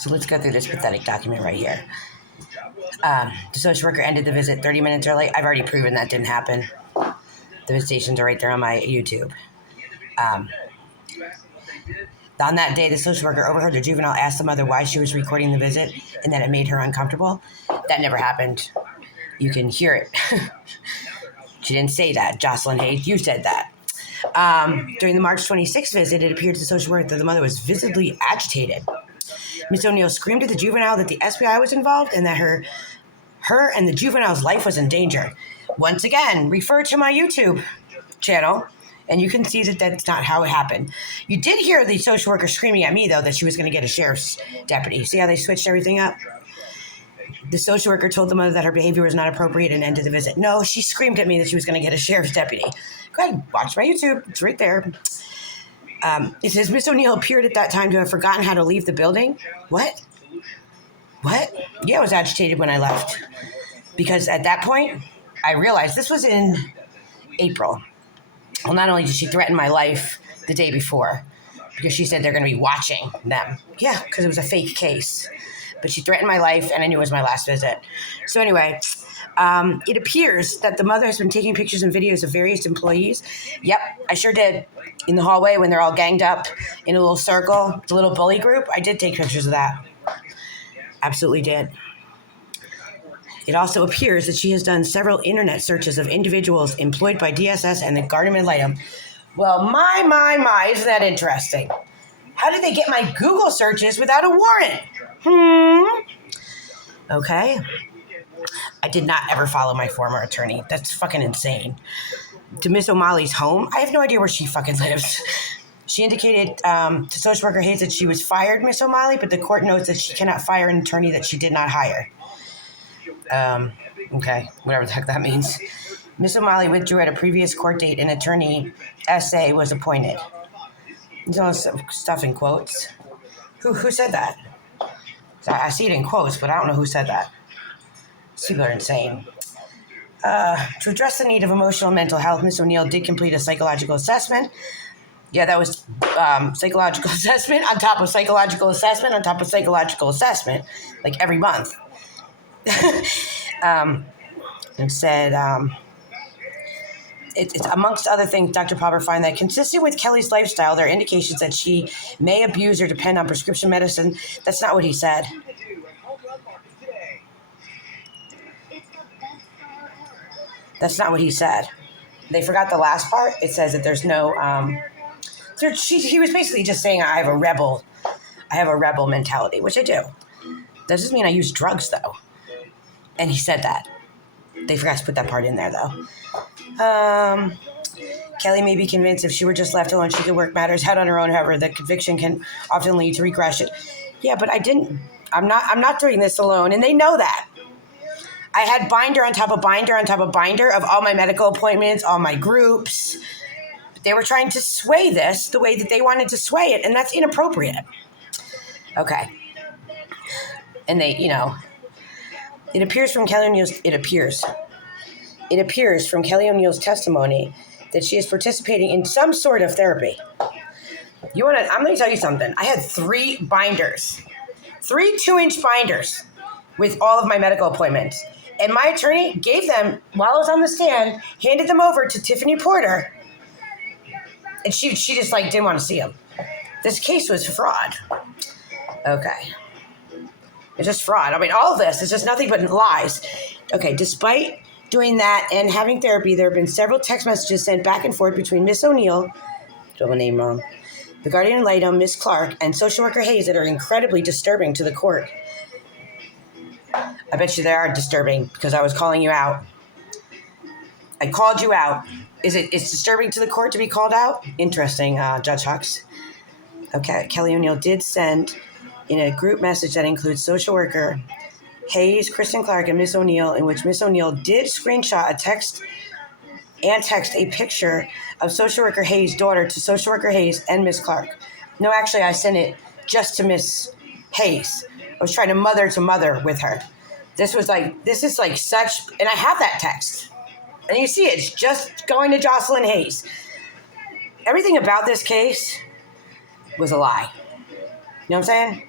So let's go through this pathetic document right here. The social worker ended the visit 30 minutes early. I've already proven that didn't happen. The visitations are right there on my YouTube. On that day, the social worker overheard the juvenile ask the mother why she was recording the visit and that it made her uncomfortable. That never happened. You can hear it. She didn't say that. Jocelyn Hayes, you said that. During the March 26th visit, it appeared to the social worker that the mother was visibly agitated. Miss O'Neill screamed at the juvenile that the SBI was involved and that her and the juvenile's life was in danger. Once again, refer to my YouTube channel, and you can see that that's not how it happened. You did hear the social worker screaming at me, though, that she was going to get a sheriff's deputy. See how they switched everything up? The social worker told the mother that her behavior was not appropriate and ended the visit. No, she screamed at me that she was going to get a sheriff's deputy. Go ahead, watch my YouTube. It's right there. It says, Miss O'Neill appeared at that time to have forgotten how to leave the building. What? Yeah, I was agitated when I left. Because at that point, I realized this was in April. Well, not only did she threaten my life the day before, because she said they're going to be watching them. Yeah, because it was a fake case. But she threatened my life, and I knew it was my last visit. So anyway, it appears that the mother has been taking pictures and videos of various employees. Yep, I sure did. In the hallway when they're all ganged up in a little circle, the little bully group, I did take pictures of that. Absolutely did. It also appears that she has done several internet searches of individuals employed by DSS and the Guardian ad litem. Well, my, isn't that interesting? How did they get my Google searches without a warrant? Okay. I did not ever follow my former attorney. That's fucking insane. To Miss O'Malley's home, I have no idea where she fucking lives. She indicated to social worker Hayes that she was fired, Miss O'Malley, but the court notes that she cannot fire an attorney that she did not hire. Okay, whatever the heck that means. Miss O'Malley withdrew at a previous court date and attorney S.A. was appointed. There's all this stuff in quotes. Who said that? I see it in quotes, but I don't know who said that. These people are insane. To address the need of emotional and mental health, Miss O'Neill did complete a psychological assessment. Yeah, that was psychological assessment on top of psychological assessment on top of psychological assessment, like every month. And said, it's amongst other things, Dr. Popper find that consistent with Kelly's lifestyle, there are indications that she may abuse or depend on prescription medicine. That's not what he said. That's not what he said. They forgot the last part. It says that there's no, he was basically just saying I have a rebel mentality, which I do. That doesn't mean I use drugs, though. And he said that. They forgot to put that part in there, though. Kelly may be convinced if she were just left alone, she could work matters out on her own. However, the conviction can often lead to regression. Yeah, but I didn't. I'm not doing this alone, and they know that. I had binder on top of binder on top of binder of all my medical appointments, all my groups. They were trying to sway this the way that they wanted to sway it, and that's inappropriate. Okay. And they, it appears from Kelly O'Neill's testimony that she is participating in some sort of therapy. I'm going to tell you something. I had 3 binders, 3 2-inch binders with all of my medical appointments. And my attorney gave them, while I was on the stand, handed them over to Tiffany Porter. And she just didn't want to see them. This case was fraud. Okay. It's just fraud. I mean, all of this is just nothing but lies. Okay, despite doing that and having therapy, there have been several text messages sent back and forth between Miss O'Neill, don't have a name wrong, the guardian ad litem, Miss Clark, and social worker Hayes that are incredibly disturbing to the court. I bet you they are disturbing because I was calling you out. I called you out. It's disturbing to the court to be called out? Interesting, Judge Hux. Okay, Kelly O'Neill did send in a group message that includes social worker Hayes, Kristen Clark, and Miss O'Neill, in which Miss O'Neill did screenshot a text a picture of social worker Hayes' daughter to social worker Hayes and Miss Clark. No, actually, I sent it just to Miss Hayes. I was trying to mother with her. This is such, and I have that text. And you see it's just going to Jocelyn Hayes. Everything about this case was a lie. You know what I'm saying?